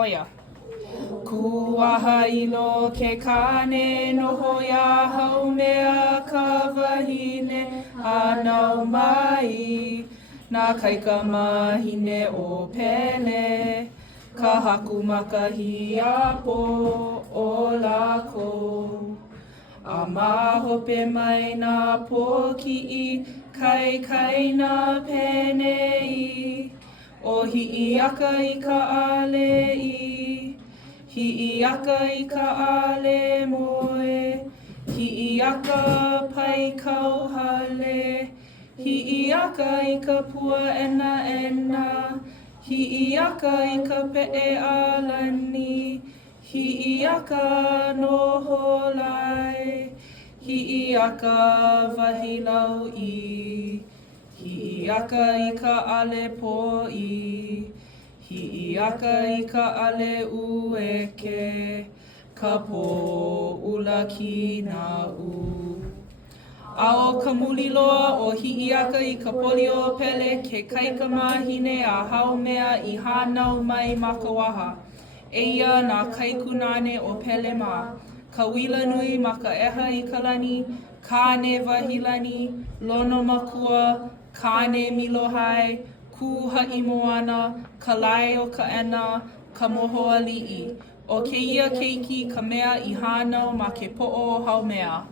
Oia. Kuwahailo ke kane noho ia hau mea ka wahine hanau mai. Nā kaika mahine o Pele, ka haku makahiapo o lako. A mahope mai nā pōkiʻi, kai nā penei. O hiʻi aka i ka ʻalei, hiʻi aka i ka ʻale moe. Hiʻi aka pai kauhale, hiʻi aka i ka pua ʻena. Hiʻi aka i ka peʻe ʻalani, hiʻi aka noho lai. Hiʻi aka wahi lauʻi, hiʻi aka i ka ʻale poʻi. Hiʻi aka i ka ʻale ueke, ka pōʻula kinaʻu. A o ka muli loa o hiʻi aka i ka poli o Pele ke kaika mahine a hau mea i hānau mai ma ka waha. Eia nā kaikunane o Pele mā. Ka wila nui ma ka ʻeha i ka lani, kane wahilani, lono makua, kane milohai, ku haʻi moana, ka lai o ka ʻena, ka mohoaliʻi. O kēia keiki ka mea i hānau ma ke poʻo hau mea.